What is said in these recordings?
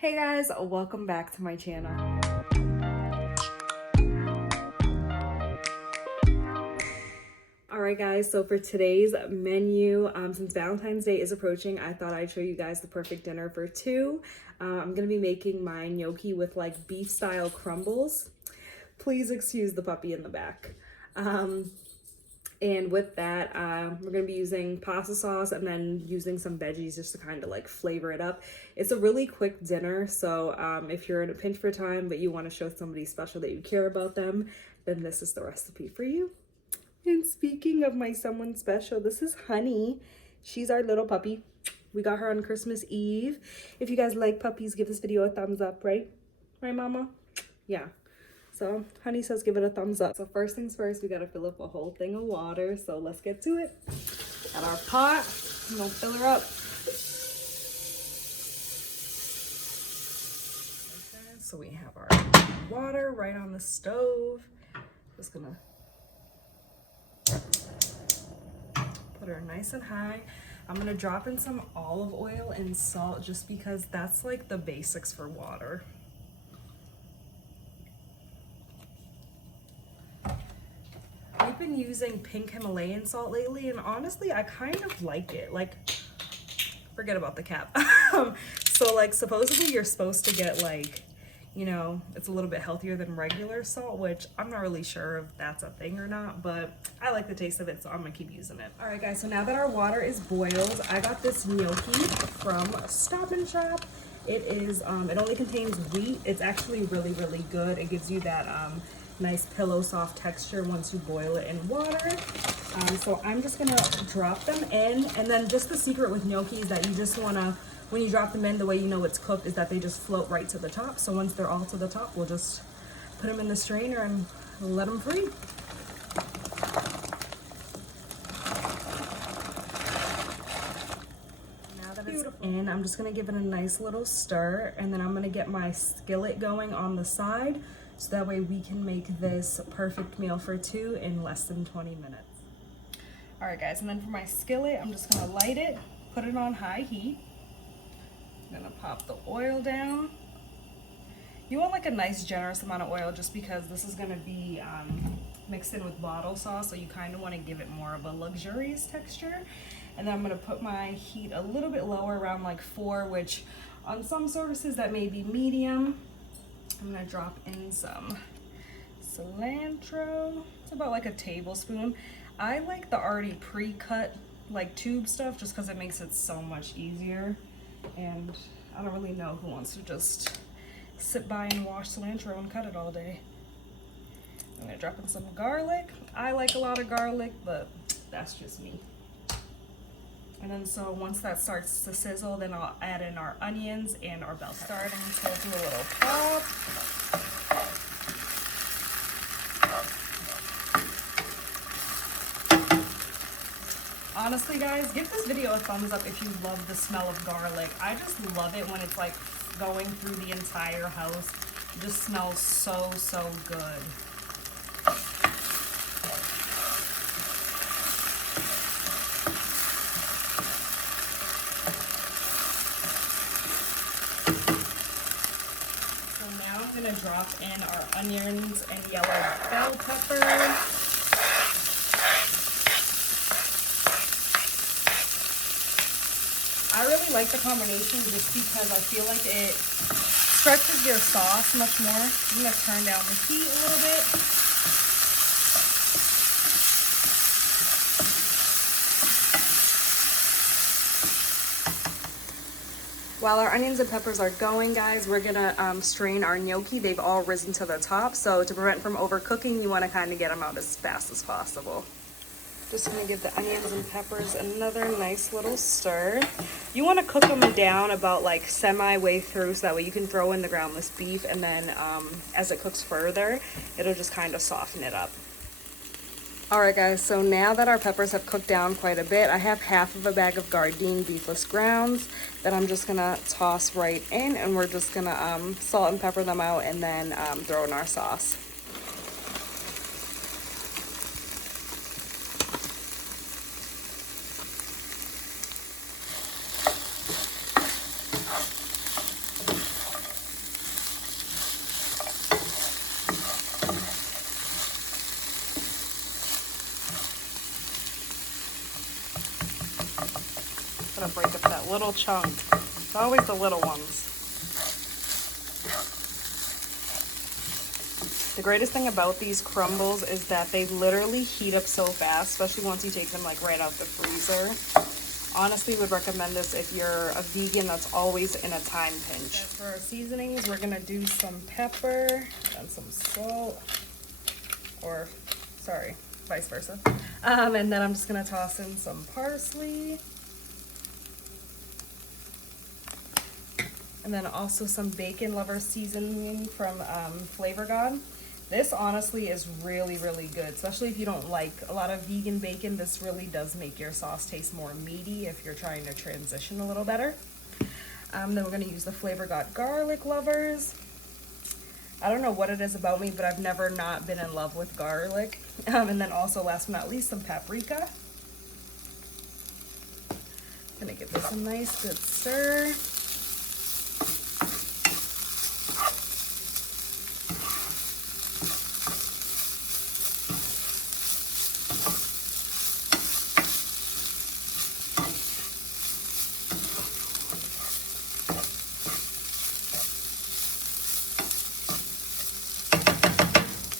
Hey guys, welcome back to my channel. Alright guys, so for today's menu, since Valentine's Day is approaching, I thought I'd show you guys the perfect dinner for two. I'm going to be making my gnocchi with like beef style crumbles. Please excuse the puppy in the back. And with that, we're going to be using pasta sauce and then using some veggies just to kind of like flavor it up. It's a really quick dinner, so if you're in a pinch for time but you want to show somebody special that you care about them, then this is the recipe for you. And speaking of my someone special, this is Honey. She's our little puppy. We got her on Christmas Eve. If you guys like puppies, give this video a thumbs up, right? Right, Mama? Yeah. So Honey says give it a thumbs up. So first things first, we gotta fill up a whole thing of water. So let's get to it. Got our pot, and we'll fill her up. Okay, so we have our water right on the stove. Just gonna put her nice and high. I'm gonna drop in some olive oil and salt just because that's like the basics for water. I've been using pink Himalayan salt lately, and honestly, I kind of like it. Like, forget about the cap. So like, supposedly you're supposed to get like, you know, it's a little bit healthier than regular salt, which I'm not really sure if that's a thing or not, but I like the taste of it, so I'm gonna keep using it. All right, guys, so now that our water is boiled, I got this gnocchi from Stop and Shop. It is, it only contains wheat. It's actually really, really good. It gives you that nice pillow soft texture once you boil it in water. So I'm just gonna drop them in, and then just the secret with gnocchi is that you just wanna, when you drop them in, the way you know it's cooked is that they just float right to the top. So once they're all to the top, we'll just put them in the strainer and let them free. Now that it's in, I'm just gonna give it a nice little stir, and then I'm gonna get my skillet going on the side, so that way we can make this perfect meal for two in less than 20 minutes. All right, guys, and then for my skillet, I'm just gonna light it, put it on high heat. I'm gonna pop the oil down. You want like a nice generous amount of oil just because this is gonna be mixed in with bottle sauce, so you kind of want to give it more of a luxurious texture. And then I'm gonna put my heat a little bit lower, around like 4, which on some services that may be medium. I'm gonna drop in some cilantro. It's about like a tablespoon. I like the already pre-cut like tube stuff just because it makes it so much easier. And I don't really know who wants to just sit by and wash cilantro and cut it all day. I'm gonna drop in some garlic. I like a lot of garlic, but that's just me. And then so once that starts to sizzle, then I'll add in our onions and our bell pepper. Starting to do a little pop. Honestly, guys, give this video a thumbs up if you love the smell of garlic. I just love it when it's like going through the entire house. It just smells so, so good. I'm gonna drop in our onions and yellow bell pepper. I really like the combination just because I feel like it stretches your sauce much more. I'm gonna turn down the heat a little bit. While our onions and peppers are going, guys, we're gonna strain our gnocchi. They've all risen to the top, so to prevent from overcooking, you wanna kinda get them out as fast as possible. Just gonna give the onions and peppers another nice little stir. You wanna cook them down about like semi-way through, so that way you can throw in the groundless beef, and then as it cooks further, it'll just kinda soften it up. Alright guys, so now that our peppers have cooked down quite a bit, I have half of a bag of Gardein beefless grounds that I'm just gonna toss right in, and we're just gonna salt and pepper them out, and then throw in our sauce. break up that little chunk. It's always the little ones. The greatest thing about these crumbles is that they literally heat up so fast, especially once you take them like right out the freezer. Honestly, would recommend this if you're a vegan that's always in a time pinch. For our seasonings, we're gonna do some pepper and some salt, or sorry, vice versa. And then I'm just gonna toss in some parsley. And then also some bacon lover seasoning from Flavor God. This honestly is really, really good, especially if you don't like a lot of vegan bacon. This really does make your sauce taste more meaty if you're trying to transition a little better. Then we're gonna use the Flavor God garlic lovers. I don't know what it is about me, but I've never not been in love with garlic. And then also, last but not least, some paprika. Gonna give this a nice good stir.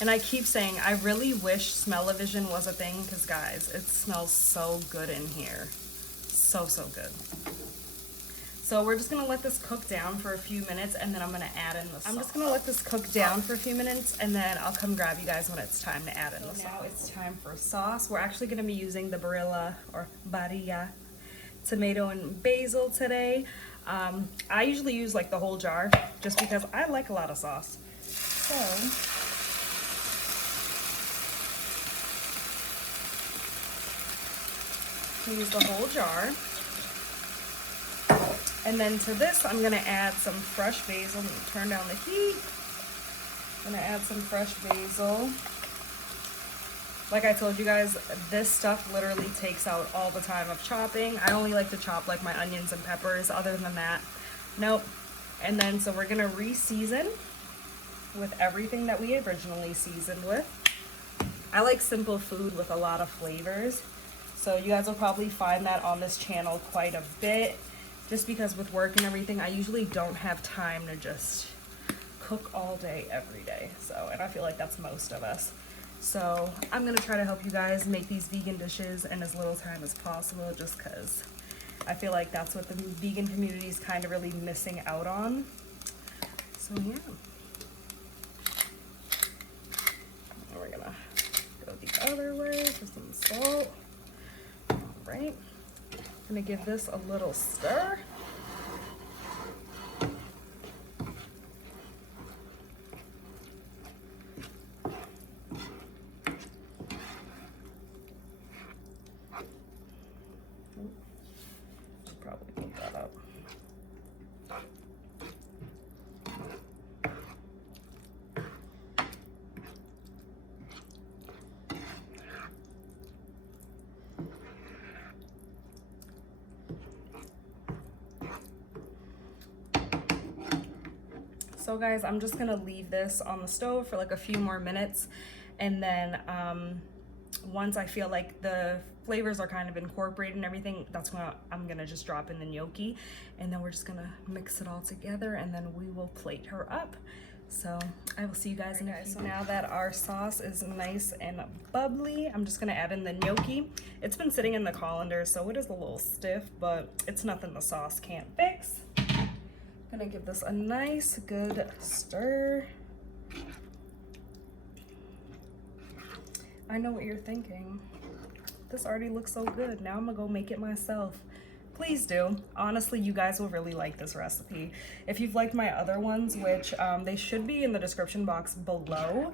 And I keep saying, I really wish smell-o-vision was a thing, because guys, it smells so good in here. So, so good. So we're just gonna let this cook down for a few minutes, and then I'm gonna add in the sauce. I'm just gonna let this cook down for a few minutes, and then I'll come grab you guys when it's time to add in the sauce. Now it's time for sauce. We're actually gonna be using the Barilla or Barilla tomato and basil today. I usually use like the whole jar, just because I like a lot of sauce. So, use the whole jar. And then to this, I'm gonna add some fresh basil. Turn down the heat. I'm gonna add some fresh basil. Like I told you guys, this stuff literally takes out all the time of chopping. I only like to chop like my onions and peppers. Other than that, nope. And then, so we're gonna re-season with everything that we originally seasoned with. I like simple food with a lot of flavors. So you guys will probably find that on this channel quite a bit, just because with work and everything, I usually don't have time to just cook all day, every day. So, and I feel like that's most of us. So I'm gonna try to help you guys make these vegan dishes in as little time as possible, just because I feel like that's what the vegan community is kind of really missing out on. So yeah. And we're gonna go the other way for some salt. Right, I'm gonna give this a little stir. Probably put that up. So guys, I'm just gonna leave this on the stove for like a few more minutes, and then once I feel like the flavors are kind of incorporated and everything, that's when I'm gonna just drop in the gnocchi, and then we're just gonna mix it all together, and then we will plate her up. So I will see you guys in a few. So now that our sauce is nice and bubbly, I'm just gonna add in the gnocchi. It's been sitting in the colander, so it is a little stiff, but it's nothing the sauce can't fix. Gonna give this a nice good stir. I know what you're thinking. This already looks so good. Now I'm gonna go make it myself. Please do. Honestly, you guys will really like this recipe. If you've liked my other ones, which they should be in the description box below,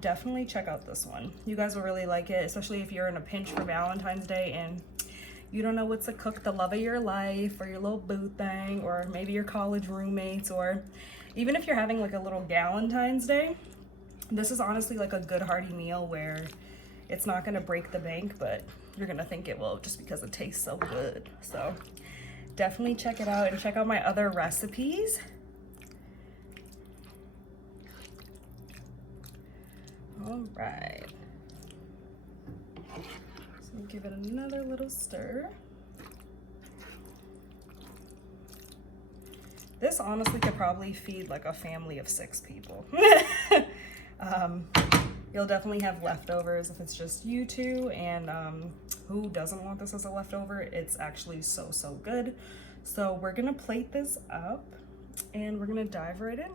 definitely check out this one. You guys will really like it, especially if you're in a pinch for Valentine's Day and you don't know what to cook the love of your life or your little boo thing, or maybe your college roommates, or even if you're having like a little Galentine's Day. This is honestly like a good hearty meal where it's not gonna break the bank, but you're gonna think it will just because it tastes so good. So definitely check it out, and check out my other recipes. All right. So give it another little stir. This honestly could probably feed like a family of 6 people. You'll definitely have leftovers if it's just you two, and who doesn't want this as a leftover? It's actually so good. So we're gonna plate this up and we're gonna dive right in.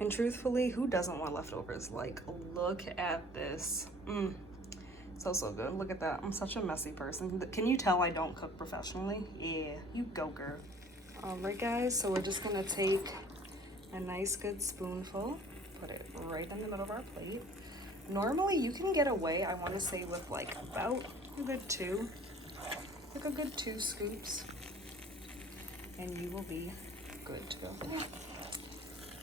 And truthfully, who doesn't want leftovers? Like, look at this. So good. Look at that. I'm such a messy person. Can you tell I don't cook professionally? Yeah, you go, girl. All right, guys, so we're just gonna take a nice good spoonful, put it right in the middle of our plate. Normally you can get away, I want to say, with like about a good 2, like a good 2 scoops, and you will be good to go.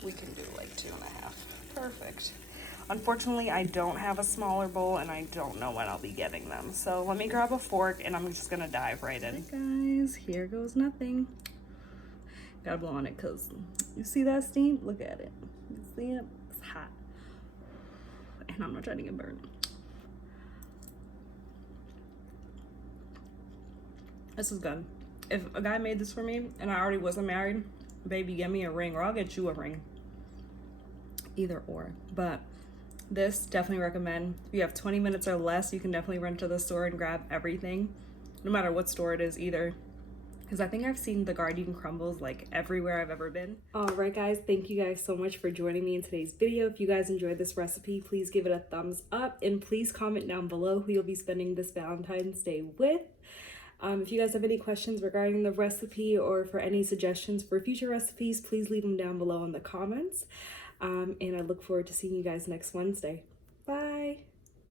We can do like 2.5. Perfect. Unfortunately, I don't have a smaller bowl and I don't know when I'll be getting them. So let me grab a fork and I'm just gonna dive right in. Hey guys, here goes nothing. Gotta blow on it because you see that steam? Look at it. You see it? It's hot. And I'm not trying to get burned. This is good. If a guy made this for me and I already wasn't married, baby, get me a ring or I'll get you a ring. Either or. But this, definitely recommend. If you have 20 minutes or less, you can definitely run to the store and grab everything. No matter what store it is either. Because I think I've seen the Gnocchi and Crumbles like everywhere I've ever been. Alright guys, thank you guys so much for joining me in today's video. If you guys enjoyed this recipe, please give it a thumbs up. And please comment down below who you'll be spending this Valentine's Day with. If you guys have any questions regarding the recipe or for any suggestions for future recipes, please leave them down below in the comments. And I look forward to seeing you guys next Wednesday.